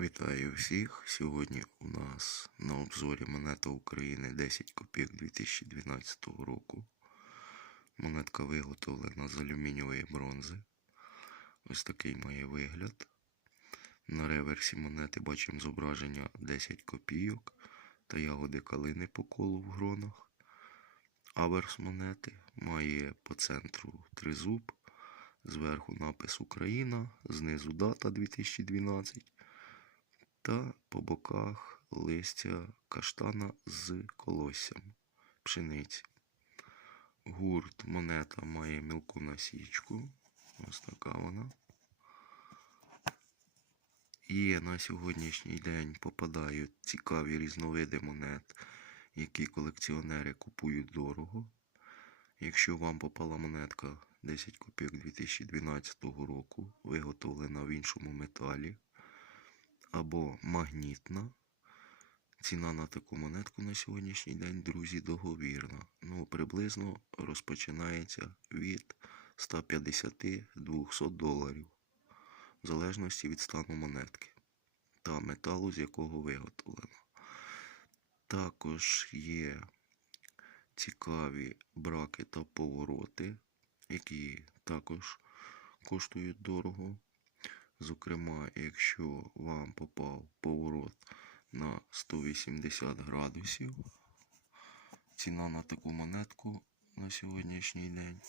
Вітаю всіх! Сьогодні у нас на обзорі монета України 10 копійок 2012 року. Монетка виготовлена з алюмінієвої бронзи. Ось такий має вигляд. На реверсі монети бачимо зображення 10 копійок та ягоди калини по колу в гронах. Аверс монети має по центру тризуб, зверху напис Україна, знизу дата 2012 та по боках листя каштана з колоссям пшениці. Гурт монета має мілку насічку. Ось така вона. І на сьогоднішній день попадають цікаві різновиди монет, які колекціонери купують дорого. Якщо вам попала монетка 10 копійок 2012 року, виготовлена в іншому металі, або магнітна. Ціна на таку монетку на сьогоднішній день, друзі, договірна. Ну, приблизно розпочинається від 150-200 доларів, в залежності від стану монетки та металу, з якого виготовлено. Також є цікаві браки та повороти, які також коштують дорого. Зокрема, якщо вам попав поворот на 180 градусів, ціна на таку монетку на сьогоднішній день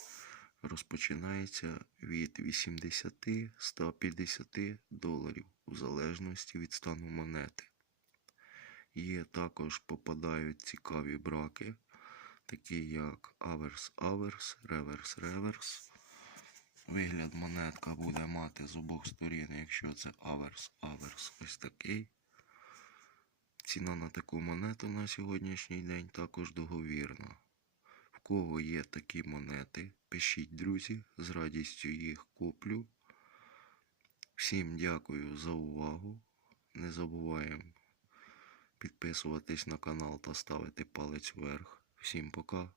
розпочинається від 80-150 доларів у залежності від стану монети. Є також попадають цікаві браки, такі як аверс-аверс, реверс-реверс. Вигляд монетка буде мати з обох сторін, якщо це аверс-аверс ось такий. Ціна на таку монету на сьогоднішній день також договірна. В кого є такі монети, пишіть, друзі, з радістю їх куплю. Всім дякую за увагу. Не забуваємо підписуватись на канал та ставити палець вверх. Всім пока.